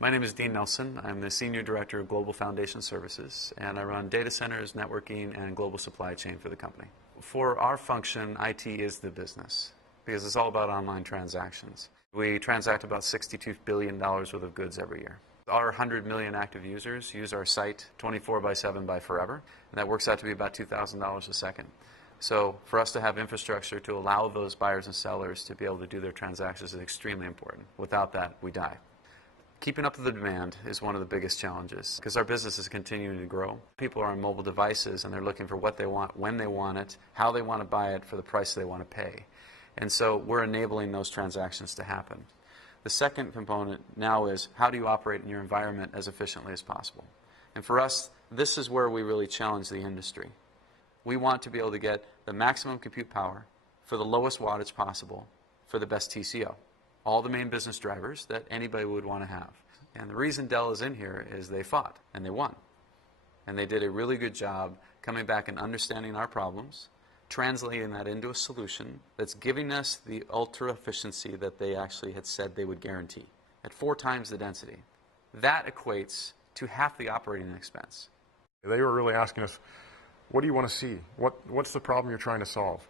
My name is Dean Nelson. I'm the Senior Director of Global Foundation Services, and I run data centers, networking, and global supply chain for the company. For our function, IT is the business, because it's all about online transactions. We transact about $62 billion worth of goods every year. Our 100 million active users use our site 24/7 by forever, and that works out to be about $2,000 a second. So for us to have infrastructure to allow those buyers and sellers to be able to do their transactions is extremely important. Without that, we die. Keeping up with the demand is one of the biggest challenges because our business is continuing to grow. People are on mobile devices and they're looking for what they want, when they want it, how they want to buy it for the price they want to pay. And so we're enabling those transactions to happen. The second component now is how do you operate in your environment as efficiently as possible? And for us, this is where we really challenge the industry. We want to be able to get the maximum compute power for the lowest wattage possible for the best TCO. All the main business drivers that anybody would want to have. And the reason Dell is in here is they fought and they won. And they did a really good job coming back and understanding our problems, translating that into a solution that's giving us the ultra efficiency that they actually had said they would guarantee at 4 times the density. That equates to half the operating expense. They were really asking us, what do you want to see? What's the problem you're trying to solve?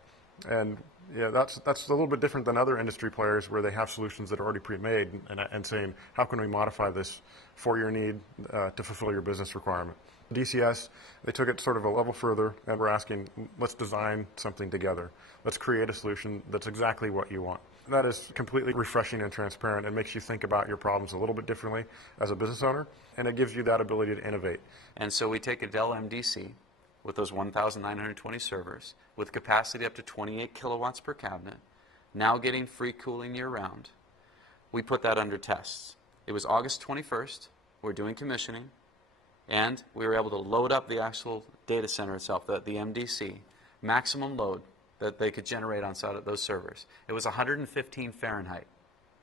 And yeah, that's a little bit different than other industry players where they have solutions that are already pre-made and saying, how can we modify this for your need to fulfill your business requirement? DCS, they took it sort of a level further and we're asking, let's design something together. Let's create a solution that's exactly what you want. That is completely refreshing and transparent and makes you think about your problems a little bit differently as a business owner, and it gives you that ability to innovate. And so we take a Dell MDC with those 1,920 servers, with capacity up to 28 kilowatts per cabinet, now getting free cooling year-round. We put that under tests. It was August 21st. We're doing commissioning, and we were able to load up the actual data center itself, the MDC, maximum load that they could generate on side of those servers. It was 115 Fahrenheit,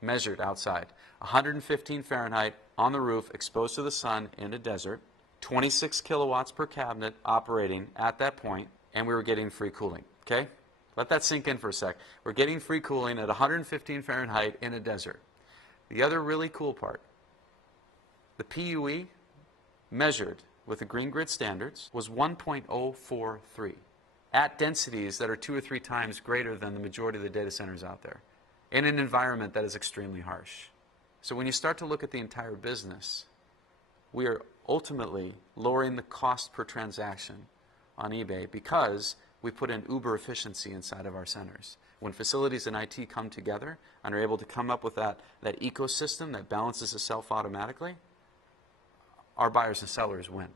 measured outside. 115 Fahrenheit on the roof, exposed to the sun in a desert. 26 kilowatts per cabinet operating at that point, and we were getting free cooling. Okay? Let that sink in for a sec. We're getting free cooling at 115 Fahrenheit in a desert. The other really cool part, the PUE measured with the green grid standards was 1.043 at densities that are 2 or 3 times greater than the majority of the data centers out there in an environment that is extremely harsh. So when you start to look at the entire business, we are ultimately lowering the cost per transaction on eBay because we put in uber efficiency inside of our centers. When facilities and IT come together and are able to come up with that ecosystem that balances itself automatically, our buyers and sellers win.